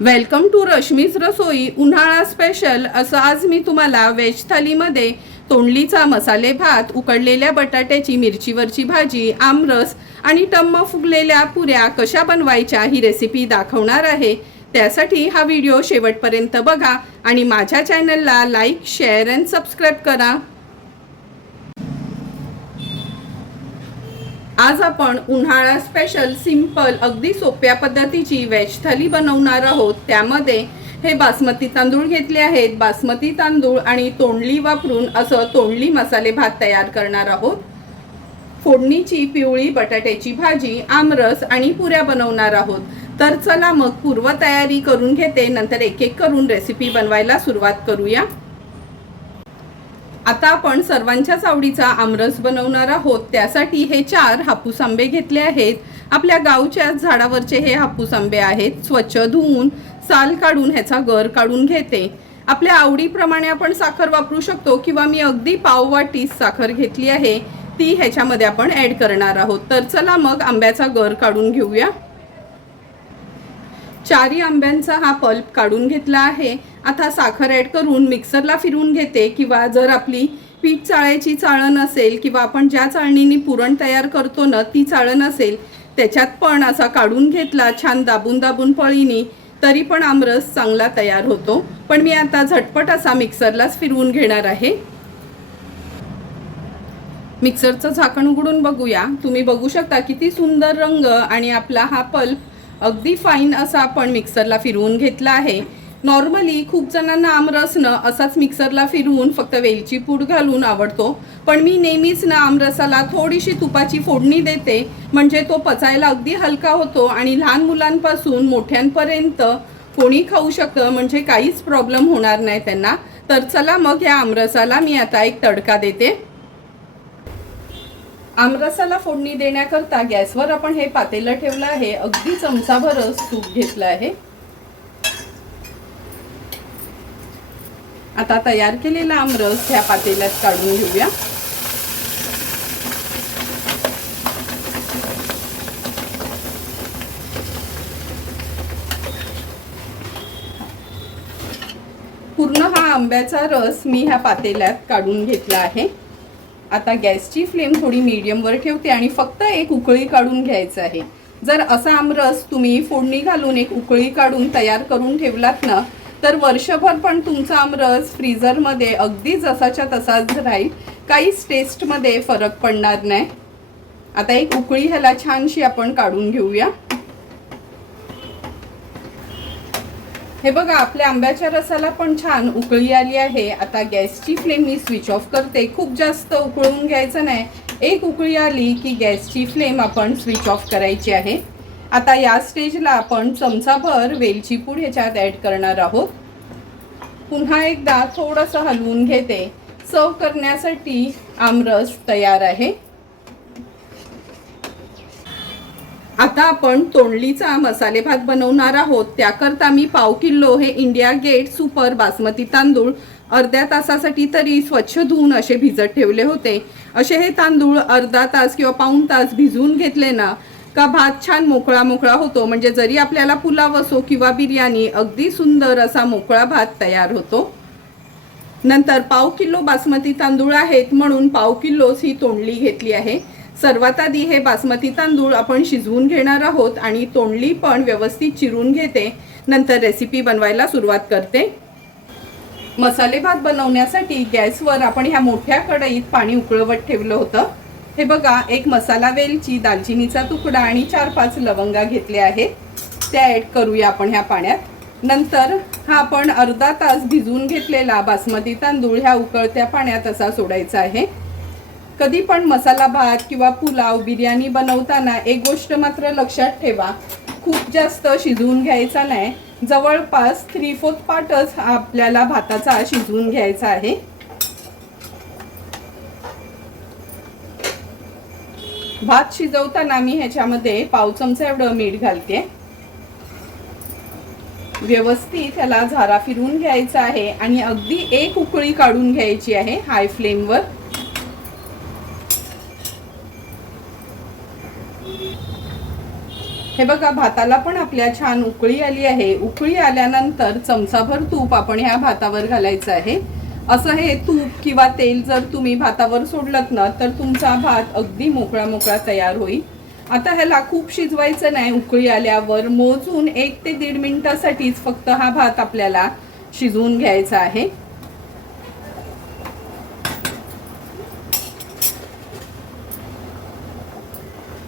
Welcome to Rashmi's रसोई उन्हाळा special. असं आज मी तुम्हाला वेज थालीमध्ये तोंडलीचा मसाले भात, उकडलेल्या बटाट्याची मिरचीवरची भाजी, आमरस आणि टम्म फुगलेल्या पुऱ्या कशा बनवायच्या ही रेसिपी दाखवणार आहे। त्यासाठी हा व्हिडिओ शेवटपर्यंत बघा आणि माझ्या चॅनलला लाईक, शेअर आणि सबस्क्राईब करा। आज आपण उन्हाळा स्पेशल सिंपल अगदी सोप्या पद्धतीची वेज थाली बनवणार आहोत। त्यामध्ये हे बासमती तांदूळ घेतले आहेत। बासमती तांदूळ आणि तोंडली वापरून असं तोंडली मसाले भात तयार करणार आहोत। फोडणीची पिवळी बटाट्याची भाजी, आमरस आणि पुऱ्या बनवणार आहोत। तर चला मग पूर्व तयारी करून घेते, नंतर एक एक करून रेसिपी बनवायला सुरुवात करूया। आता आपण सर्वांच्याच आवडीचा आमरस बनवणार आहोत। त्यासाठी हे 4 हापूस आंबे घेतले आहेत। आपल्या गावच्या झाडावरचे हे हापूस आंबे आहेत। स्वच्छ धुवून साल काढून ह्याचा गर काढून घेते। आपल्या आवडीप्रमाणे आपण साखर वापरू शकतो किंवा मी अगदी पाव वाटी साखर घेतली आहे, ती ह्याच्यामध्ये आपण ॲड करणार आहोत। तर चला मग आंब्याचा गर काढून घेऊया। 4 आंब्यांचा हा पल्प काढून घेतला आहे। आता साखर ॲड करून मिक्सरला फिरवून घेते, किंवा जर आपली पीठ चाळायची चाळण असेल किंवा आपण ज्या चाळणीने पुरण तयार करतो ना ती चाळण असेल त्याच्यात पण असा काढून घेतला छान दाबून दाबून पळीनी, तरी पण आमरस चांगला तयार होतो। पण मी आता झटपट असा मिक्सरलाच फिरवून घेणार आहे। मिक्सरचं झाकण उघडून बघूया। तुम्ही बघू शकता किती सुंदर रंग आणि आपला हा पल्प अगदी फाईन असा आपण मिक्सरला फिरवून घेतला आहे। नॉर्मली खूप जणांना आमरस न असाच मिक्सरला फिरवून फक्त वेलची पूड घालून आवडतो, पण मी नेहमीच ना आमरसाला थोडीशी तुपाची फोडणी देते, म्हणजे तो पचायला अगदी हलका होतो आणि लहान मुलांपासून मोठ्यांपर्यंत कोणी खाऊ शकतं, म्हणजे काहीच प्रॉब्लेम होणार नाही त्यांना। तर चला मग या आमरसाला मी आता एक तडका देते। आमरसाला फोडणी देण्याकरता गॅसवर आपण हे पातेलं ठेवलं आहे। अगदी चमचाभरच तूप घेतलं आहे। आता तयार केलेला आमरस ह्या पातेल्यात काढून घेऊया। पूर्ण हा आंब्याचा रस मी ह्या पातेल्यात काढून घेतला आहे। आता गॅसची फ्लेम थोडी मीडियमवर ठेवते आणि फक्त एक उकळी काढून घ्यायचं आहे। जर असा आमरस तुम्ही फोडणी घालून एक उकळी काढून तयार करून ठेवलात ना, तर वर्षभर पण तुमचा आमरस फ्रीजरमध्ये अगदी जसाच्या तसाच राहील, काहीच टेस्टमध्ये फरक पडणार नाही। आता एक उकळी ह्याला छानशी आपण काढून घेऊया। हे बघा, आपल्या आंब्याच्या रसाला पण छान उकळी आली आहे। आता गॅसची फ्लेम मी स्विच ऑफ करते। खूप जास्त उकळून घ्यायचं नाही, एक उकळी आली की गॅसची फ्लेम आपण स्विच ऑफ करायची आहे। आता या स्टेजला आपण चमचाभर वेलची पूड ह्याच्यात ॲड करणार आहोत। पुन्हा एकदा थोडंसं हलवून घेते। सर्व करण्यासाठी आमरस तयार आहे। आता आपण तोंडलीचा मसाले भात बनवणार आहोत। त्याकरता मी पाव किलो हे इंडिया गेट सुपर बासमती तांदूळ अर्ध्या तासासाठी तरी स्वच्छ धुवून असे भिजत ठेवले होते। असे हे तांदूळ अर्धा तास किंवा पाऊण तास भिजवून घेतले ना का भात छान मोकळा मोकळा होतो, म्हणजे जरी आपल्याला पुलाव असो किंवा बिर्याणी अगदी सुंदर असा मोकळा भात तयार होतो। नंतर पाव किलो बासमती तांदूळ आहेत म्हणून पाव किलोच ही तोंडली घेतली आहे। सर्वात आधी हे बासमती तांदूळ आपण शिजवून घेणार आहोत आणि तोंडली पण व्यवस्थित चिरून घेते, नंतर रेसिपी बनवायला सुरुवात करते। मसाले भात बनवण्यासाठी गॅसवर आपण ह्या मोठ्या कढईत पाणी उकळवत ठेवलं होतं। हे बघा, एक मसाला वेलची, दालचिनीचा तुकडा आणि 4-5 लवंगा घेतले आहेत, त्या ॲड करूया आपण ह्या पाण्यात। नंतर हा आपण अर्धा तास भिजवून घेतलेला बासमती तांदूळ ह्या उकळत्या पाण्यात असा सोडायचा आहे। कधी पण मसाला भात किंवा पुलाव, बिर्याणी बनवताना एक गोष्ट मात्र लक्षात ठेवा, खूप जास्त शिजवून घ्यायचा नाही। जवळपास 3/4 पार्टच आपल्याला भाताचा शिजवून घ्यायचा आहे। भात शिजवताना मी ह्याच्यामध्ये पाव चमचा एवढं मीठ घालते। व्यवस्थित ह्याला झारा फिरवून घ्यायचा आहे आणि अगदी एक उकळी काढून घ्यायची आहे हाय फ्लेमवर। हे बघा, भाताला पण आपल्या छान उकळी आली आहे। उकळी आल्यानंतर चमचाभर तूप आपण ह्या भातावर घालायचं आहे। असं हे तूप किंवा तेल जर तुम्ही भातावर सोडलत ना तर तुमचा भात अगदी मोकळा मोकळा तयार होईल। आता ह्याला खूप शिजवायचं नाही। उकळी आल्यावर मोजून 1 ते 1.5 मिनिटासाठीच फक्त हा भात आपल्याला शिजवून घ्यायचा आहे।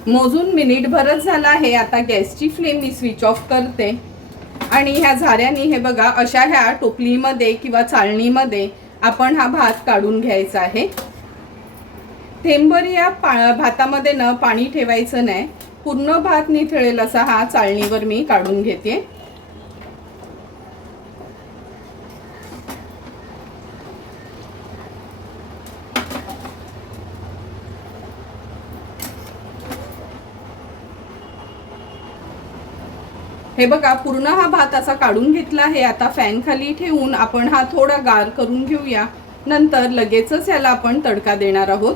मोजून मिनिटभरच झाला आहे। आता गॅसची फ्लेम मी स्विच ऑफ करते आणि ह्या झाऱ्याने हे बघा अशा ह्या टोपलीमध्ये किंवा चाळणीमध्ये आपण हा भात काढून घ्यायचा आहे। थेंबर या भातामध्ये न पाणी ठेवायचं नाही। पूर्ण भात निथळेल असा हा चाळणीवर मी काढून घेते। हे बघा, पूर्ण हा भात असा काढून घेतला आहे। आता फॅन खाली ठेवून आपण हा थोडा गार करून घेऊया। नंतर लगेचच याला आपण तडका देणार आहोत।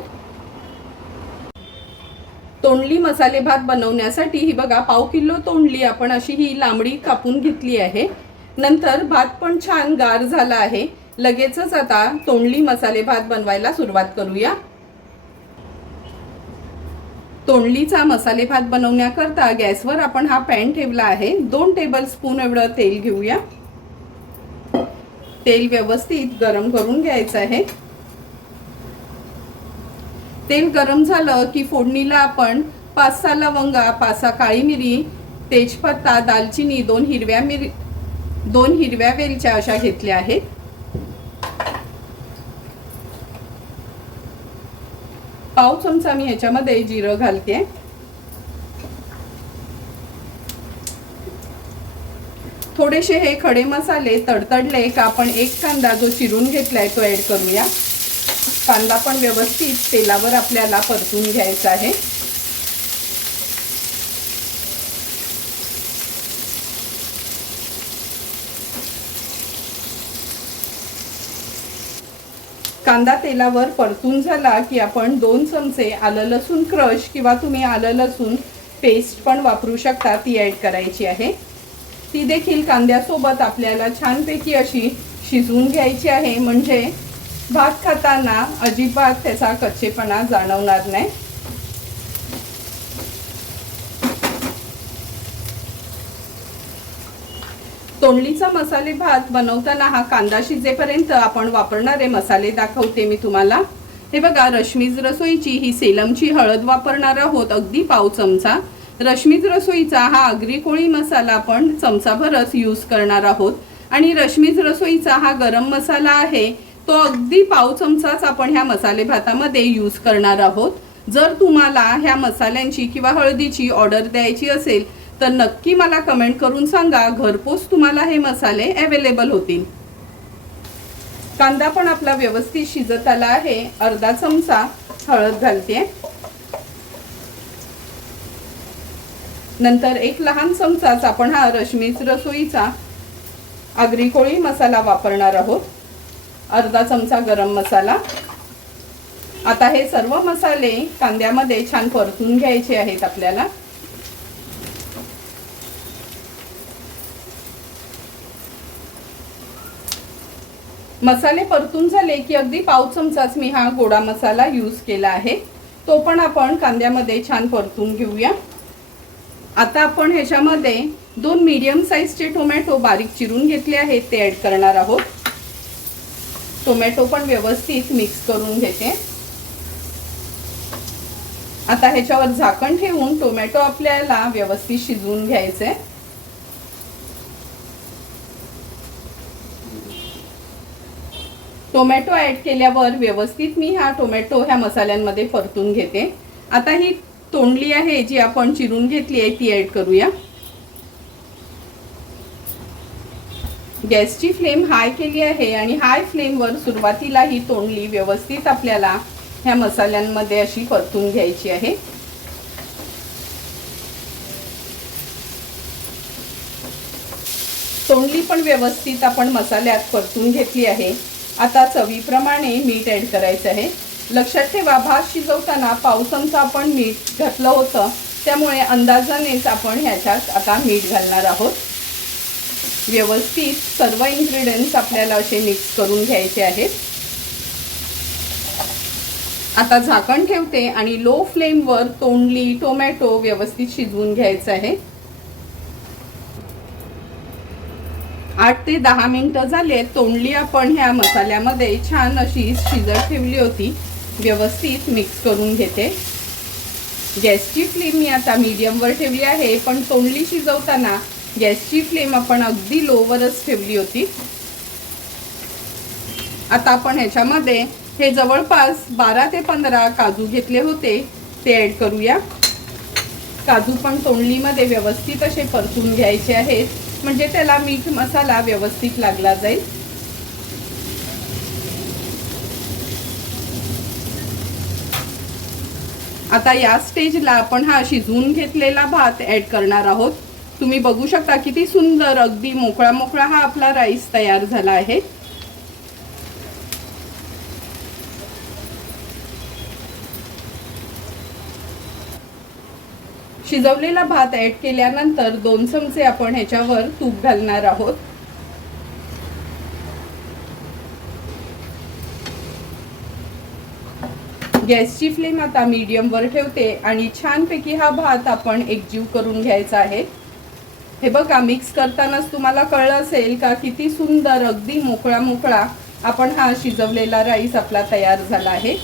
तोंडली मसाले भात बनवण्यासाठी ही बघा, 1/2 किलो तोंडली आपण अशी ही लांबडी कापून घेतली आहे। नंतर भात पण छान गार झाला आहे। लगेचच आता तोंडली मसाले भात बनवायला सुरुवात करूया। तोंडलीचा मसाले भात बनवण्याकरता गॅसवर आपण हा पॅन ठेवला आहे। 2 टेबलस्पून एवढं तेल घेऊया। तेल व्यवस्थित गरम करून घ्यायचं आहे। तेल गरम झालं की फोडणीला आपण 5-6 लवंगा, 5-6 काळी मिरी, तेजपत्ता, दालचिनी, 2 हिरव्या वेलच्या अशा घेतल्या आहेत। पाव चमचा मी ह्याच्यामध्ये जिरं घालते। थोडेसे हे खडे मसाले तडतडले का आपण 1 कांदा जो चिरून घेतलाय तो ऍड करूया। कांदा पण व्यवस्थित तेलावर आपल्याला परतून घ्यायचा आहे। कांदा तेलावर परतून झाला की आपण 2 चमचे आलं लसूण क्रश किंवा तुम्ही आलं लसूण पेस्ट पण वापरू शकता, ती ऍड करायची आहे। ती देखील कांद्यासोबत आपल्याला छानपैकी अशी शिजवून घ्यायची आहे, म्हणजे भात खाताना अजिबात त्याचा कच्चेपणा जाणवणार नाही। तोंडलीचा मसाले भात बनवताना हा कांदा शिजेपर्यंत आपण वापरणारे मसाले दाखवते मी तुम्हाला। हे बघा, रश्मीज रसोईची ही सेलमची हळद वापरणार आहोत, अगदी 1/2 चमचा। रश्मीज रसोईचा हा आगरी कोळी मसाला आपण चमचाभरच यूज करणार आहोत। आणि रश्मीज रसोईचा हा गरम मसाला आहे, तो अगदी 1/2 चमचाच आपण ह्या मसाले भातामध्ये यूज करणार आहोत। जर तुम्हाला ह्या मसाल्यांची किंवा हळदीची ऑर्डर द्यायची असेल तर नक्की मला कमेंट करून सांगा, घरपोच तुम्हाला हे मसाले अवेलेबल होतील। कांदा पण आपला व्यवस्थित शिजत आला आहे। अर्धा चमचा हळद घालते। नंतर 1 लहान चमचाच आपण हा रश्मीज रसोईचा आगरी कोळी मसाला वापरणार आहोत। अर्धा चमचा गरम मसाला। आता हे सर्व मसाले कांद्यामध्ये छान परतून घ्यायचे आहेत आपल्याला। मसाले परतून झाले की अगदी 1/2 चमचाच मी हा गोडा मसाला यूज केला आहे, तो पण आपण कांद्यामध्ये छान परतून घेऊया। आता आपण ह्याच्यामध्ये 2 मीडियम साइजचे टोमॅटो बारीक चिरून घेतले आहेत, ते ऍड करणार आहोत। टोमॅटो पण व्यवस्थित मिक्स करून घेते। आता ह्याच्यावर झाकण ठेवून टोमॅटो आपल्याला व्यवस्थित शिजवून घ्यायचे। टोमॅटो ऍड केल्यावर व्यवस्थित मी हा टोमॅटो ह्या मसाल्यांमध्ये परतून घेते। आता ही तोंडली आहे जी आपण चिरून घेतली आहे ती ऍड करूया। गॅसची फ्लेम हाय केली आहे आणि हाय फ्लेमवर सुरुवातीला ही तोंडली व्यवस्थित आपल्याला ह्या मसाल्यांमध्ये अशी परतून घ्यायची आहे। तोंडली पण व्यवस्थित आपण मसाल्यात परतून घेतली आहे। आता चवीप्रमाणे मीठ ऍड करायचं आहे। लक्षात ठेवा, भात शिजवताना 1/2 चमचा आपण मीठ घातलं होतं, त्यामुळे अंदाजानेच आपण ह्याच्यात आता मीठ घालणार आहोत। व्यवस्थित सर्व इन्ग्रेडियंट्स आपल्याला असे मिक्स करून घ्यायचे आहेत। आता झाकण ठेवते आणि लो फ्लेमवर तोंडली टोमॅटो व्यवस्थित शिजवून घ्यायचं आहे। 8 ते 10 मिनिटं झाले। तोंडली आपण ह्या मसाल्यामध्ये छान अशी शिजत ठेवली होती। व्यवस्थित मिक्स करून घेते। गॅसची फ्लेम मी आता मीडियमवर ठेवली आहे, पण तोंडली शिजवताना गॅसची फ्लेम आपण अगदी लोवरच ठेवली होती। आता आपण ह्याच्यामध्ये हे जवळपास 12 ते 15 काजू घेतले होते ते ॲड करूया। काजू पण तोंडलीमध्ये व्यवस्थित असे परतून घ्यायचे आहेत, म्हणजे त्याला मीठ मसाला व्यवस्थित लागला जाईल। आता या स्टेजला आपण हा शिजवून घेतलेला भात ॲड करणार आहोत। तुम्ही बघू शकता किती सुंदर अगदी मोकळा मोकळा हा आपला राईस तयार झाला आहे। शिजवलेला भात ॲड केल्यानंतर 2 चमचे आपण ह्याच्यावर तूप घालणार आहोत। गॅसची फ्लेम आता मीडियमवर ठेवते आणि छानपैकी हा भात आपण एकजीव करून घ्यायचा आहे। हे बघा, मिक्स करतानाच तुम्हाला कळलं असेल का किती सुंदर अगदी मोकळा मोकळा आपण हा शिजवलेला राईस आपला तयार झाला आहे।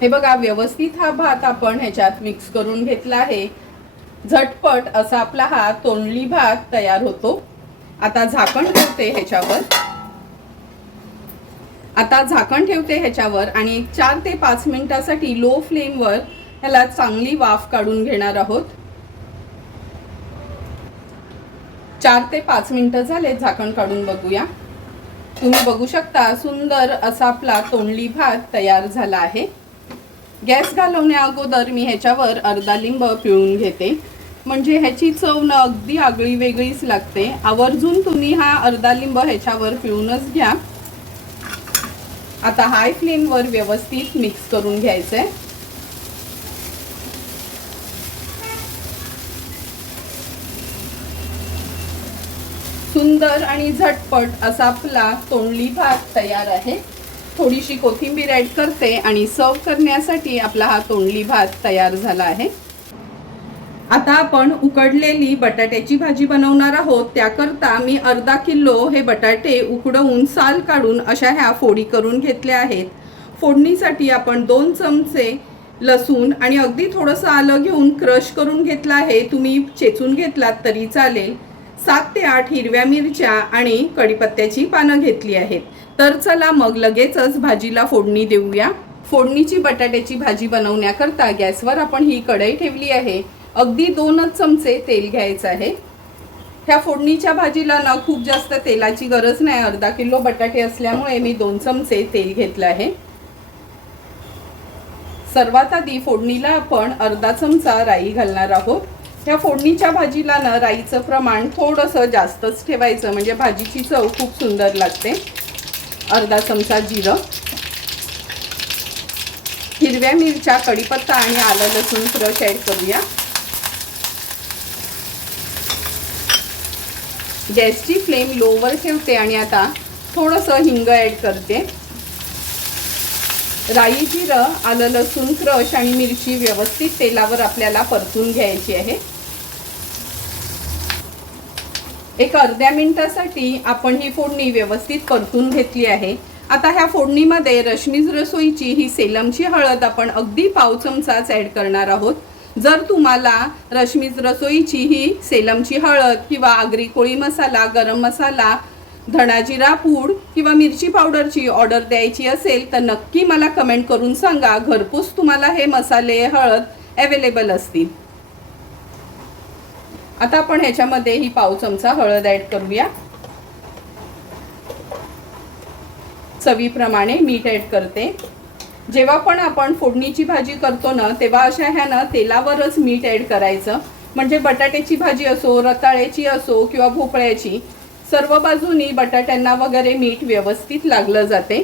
हे बघा, व्यवस्थित हा भात आपण ह्याच्यात मिक्स करून घेतला आहे। झटपट असा आपला हा तोंडली भात तयार होतो। आता झाकण ठेवते ह्याच्यावर आणि 4 ते 5 मिनिटासाठी लो फ्लेमवर ह्याला चांगली वाफ काढून घेणार आहोत। 4 ते 5 मिनिटं झाले, झाकण काढून बघूया। तुम्ही बघू शकता सुंदर असा आपला तोंडली भात तयार झाला आहे। गॅस घालवण्या अगोदर मी ह्याच्यावर अर्धा लिंब पिळून घेते, म्हणजे ह्याची चव न अगदी आगळी वेगळीच लागते। आवर्जून तुम्ही हा अर्धा लिंब ह्याच्यावर पिळूनच घ्या। आता हाय फ्लेमवर व्यवस्थित मिक्स करून घ्यायचंय। सुंदर आणि झटपट असा आपला तोंडली भात तयार आहे। थोडीशी कोथिंबीर ॲड करते आणि सर्व करण्यासाठी आपला हा तोंडली भात तयार झाला आहे। आता आपण उकडलेली बटाट्याची भाजी बनवणार आहोत। त्याकरता मी अर्धा किलो हे बटाटे उकडवून साल काढून अशा ह्या फोडी करून घेतल्या आहेत। फोडणीसाठी आपण 2 चमचे लसूण आणि अगदी थोडंसं आलं घेऊन क्रश करून घेतलं आहे। तुम्ही चेचून घेतलात तरी चालेल। 7 ते 8 हिरव्या मिरच्या आणि कढीपत्त्याची पानं घेतली आहेत। तर चला मग लगेचच भाजीला फोडणी देऊया। फोडणीची बटाट्याची भाजी बनवण्याकरता गॅसवर आपण ही कढई ठेवली आहे। अगदी 2 चमचे तेल घ्यायचं आहे। ह्या फोडणीच्या भाजीला ना खूप जास्त तेलाची गरज नाही। अर्धा किलो बटाटे असल्यामुळे मी 2 चमचे तेल घेतलं आहे। सर्वात आधी फोडणीला आपण अर्धा चमचा राई घालणार आहोत। ह्या फोडणीच्या भाजीला ना राईचं प्रमाण थोडंसं जास्तच ठेवायचं, म्हणजे भाजीची चव खूप सुंदर लागते। अर्धा चमचा जिरं, हिरव्या मिरच्या, कढीपत्ता आणि आलं लसूण क्रश ॲड करूया। गॅसची फ्लेम लोवर ठेवते आणि आता थोडंसं हिंग ॲड करते। राई, जिरं, आलं लसूण क्रश आणि मिरची व्यवस्थित तेलावर आपल्याला परतून घ्यायची आहे। एक अर्ध्या मिनिटासाठी आपण ही फोडणी व्यवस्थित परतून घेतली आहे। आता ह्या फोडणीमध्ये रश्मीज रसोईची ही सेलमची हळद आपण अगदी पाव चमचाच ॲड करणार आहोत। जर तुम्हाला रश्मीज रसोईची ही सेलमची हळद किंवा आगरी कोळी मसाला, गरम मसाला, धणा जिरा पूड किंवा मिरची पावडरची ऑर्डर द्यायची असेल तर नक्की मला कमेंट करून सांगा। घरपोच तुम्हाला हे मसाले, हळद अवेलेबल असतील। आता आपण ह्याच्यामध्ये ही पाव चमचा हळद ॲड करूया। चवीप्रमाणे मीठ ॲड करते। जेव्हा पण आपण फोडणीची भाजी करतो ना तेव्हा अशा ह्यानं तेलावरच मीठ ॲड करायचं, म्हणजे बटाट्याची भाजी असो, रताळ्याची असो किंवा भोपळ्याची, सर्व बाजूनी बटाट्यांना वगैरे मीठ व्यवस्थित लागलं जाते।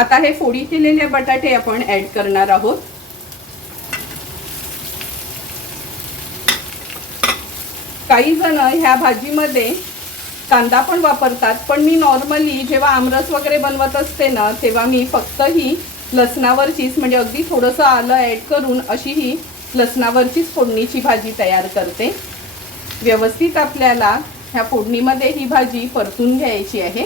आता हे फोडी केलेले बटाटे आपण ऍड करणार आहोत. काही जण ह्या भाजीमध्ये कांदा पण वापरतात, पण मी नॉर्मली जेव्हा आमरस वगैरे बनवत असते ना तेव्हा मी फक्त ही लसणावरचीच म्हणजे अगदी थोडंसं आलं ॲड करून अशी ही लसणावरचीच फोडणीची भाजी तयार करते. व्यवस्थित आपल्याला ह्या फोडणीमध्ये ही भाजी परतून घ्यायची आहे.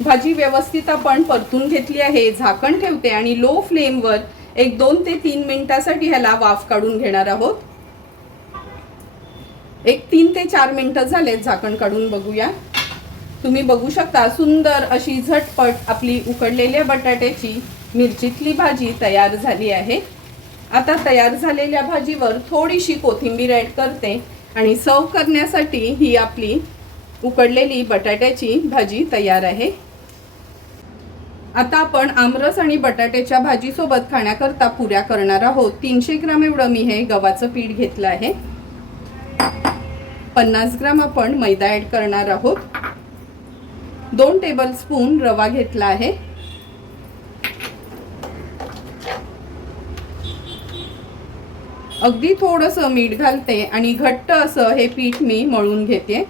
भाजी व्यवस्थित आपण परतून घेतली आहे. झाकण ठेवते आणि लो फ्लेमवर एक 2 ते 3 मिनिटासाठी ह्याला वाफ काढून घेणार आहोत. एक 3 ते 4 मिनिटं झालेत. झाकण काढून बघूया. तुम्ही बघू शकता सुंदर अशी झटपट आपली उकडलेल्या बटाट्याची मिरचीतली भाजी तयार झाली आहे. आता तयार झालेल्या भाजीवर थोडीशी कोथिंबीर ॲड करते आणि सर्व करण्यासाठी ही आपली उकडलेली बटाट्याची भाजी तयार आहे. आता आपण आमरस आणि बटाट्याच्या भाजीसोबत खाण्याकरता पुऱ्या करणार आहोत. 300 ग्राम एवढं मी हे गव्हाचं पीठ घेतलं आहे. 50 ग्राम आपण मैदा ॲड करणार आहोत. 2 टेबलस्पून रवा घेतला आहे. अगदी थोडंसं मीठ घालते आणि घट्ट असं हे पीठ मी मळून घेते.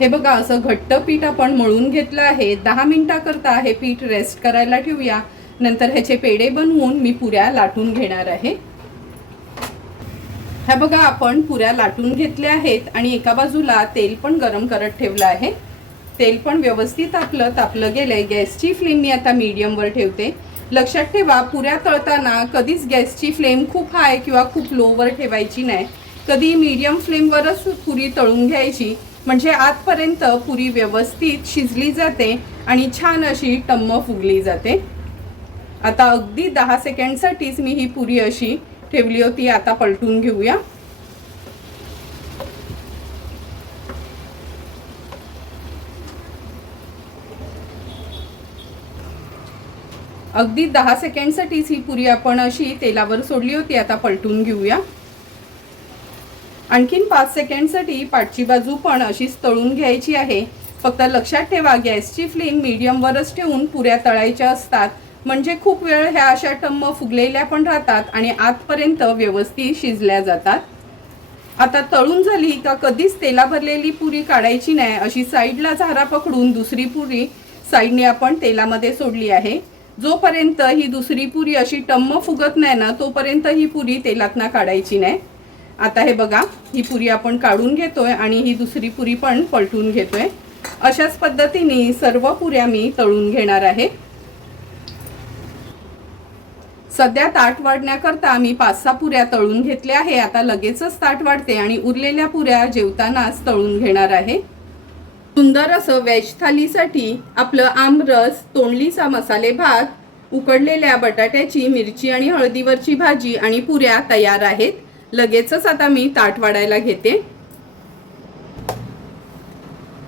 हे बघा असं घट्ट पीठ आपण मळून घेतलं आहे. 10 मिनिटाकरता हे पीठ रेस्ट करायला ठेवूया. नंतर ह्याचे पेढे बनवून मी पुऱ्या लाटून घेणार आहे. हे बघा आपण पुऱ्या लाटून घेतल्या आहेत आणि एका बाजूला तेल पण गरम करत ठेवलं आहे. तेल पण व्यवस्थित आपलं तापलं गेलंय. गॅसची फ्लेम मी आता मीडियमवर ठेवते. लक्षात ठेवा पुऱ्या तळताना कधीच गॅसची फ्लेम खूप हाय किंवा खूप लोवर ठेवायची नाही. कधी मीडियम फ्लेमवरच पुरी तळून घ्यायची, म्हणजे आतपर्यंत पुरी व्यवस्थित शिजली जाते आणि छान अशी टम्म फुगली जाते. आता अगदी 10 सेकंडसाठीच मी ही पुरी अशी ठेवली होती. आता पलटून घेऊया. अगदी 10 सेकंडसाठीच ही पुरी आपण अशी तेलावर सोडली होती. आता पलटून घेऊया. आणखीन 5 सेकंडसाठी पाठची बाजू पण अशीच तळून घ्यायची आहे. फक्त लक्षात ठेवा गॅसची फ्लेम मीडियमवरच ठेवून पुऱ्या तळायच्या असतात, म्हणजे खूप वेळ ह्या अशा टम्म फुगलेल्या पण राहतात आणि आतपर्यंत व्यवस्थित शिजल्या जातात. आता तळून झाली का कधीच तेला भरलेली पुरी काढायची नाही. अशी साईडला झारा पकडून दुसरी पुरी साईडने आपण तेलामध्ये सोडली आहे. जोपर्यंत ही दुसरी पुरी अशी टम्म फुगत नाही ना तोपर्यंत ही पुरी तेलातनं काढायची नाही. आता हे बघा ही पुरी आपण काढून घेतोय आणि ही दुसरी पुरी पण पलटून घेतोय. अशाच पद्धतीने सर्व पुऱ्या मी तळून घेणार आहे. सध्या ताट वाढण्याकरता मी 5-6 पुऱ्या तळून घेतल्या आहे. आता लगेचच ताट वाढते आणि उरलेल्या पुऱ्या जेवतानाच तळून घेणार आहे. सुंदर असं व्हेज थालीसाठी आपलं आमरस, तोंडलीचा मसाले भात, उकडलेल्या बटाट्याची मिरची आणि हळदीवरची भाजी आणि पुऱ्या तयार आहेत. लगेचच आता मी ताट वाढायला घेते.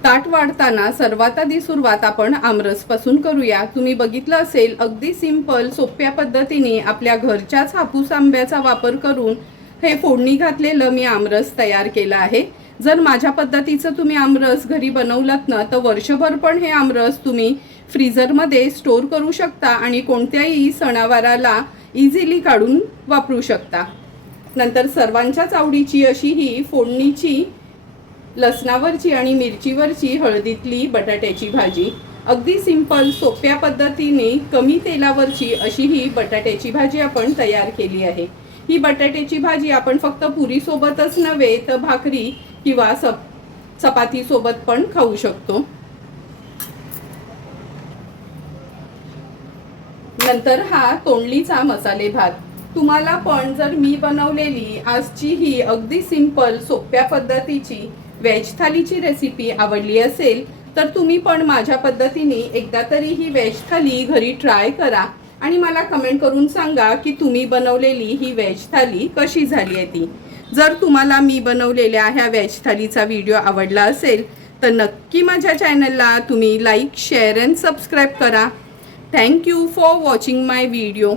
ताट वाढताना सर्वात आधी सुरुवात आपण आमरसपासून करूया. तुम्ही बघितलं असेल अगदी सिंपल सोप्या पद्धतीने आपल्या घरच्याच हापूस आंब्याचा वापर करून हे फोडणी घातलेलं मी आमरस तयार केलं आहे. जर माझ्या पद्धतीचं तुम्ही आमरस घरी बनवलात ना तर वर्षभर पण हे आमरस तुम्ही फ्रीजरमध्ये स्टोर करू शकता आणि कोणत्याही सणावाराला इझिली काढून वापरू शकता. नंतर सर्वांच्याच आवडीची अशी ही फोडणीची लसणावरची आणि मिरचीवरची हळदीतली बटाट्याची भाजी, अगदी सिंपल सोप्या पद्धतीने कमी तेलावरची अशी ही बटाट्याची भाजी आपण तयार केली आहे. ही बटाट्याची भाजी आपण फक्त पुरी सोबतच नव्हे तर भाकरी किंवा चपाती सोबत पण खाऊ शकतो. नंतर हा तोंडलीचा मसाले भात. तुम्हाला पण जर मी बनवलेली आजची ही अगदी सिंपल सोप्या पद्धतीची व्हेज थालीची रेसिपी आवडली असेल तर तुम्ही पण माझ्या पद्धतीने एकदा तरी ही व्हेज थाली घरी ट्राय करा आणि मला कमेंट करून सांगा की तुम्ही बनवलेली ही व्हेज थाली कशी झाली आहे ती. जर तुम्हाला मी बनवलेल्या ह्या व्हेज थालीचा व्हिडिओ आवडला असेल तर नक्की माझ्या चॅनलला तुम्ही लाईक, शेअर अँड सबस्क्राईब करा. Thank you for watching my video.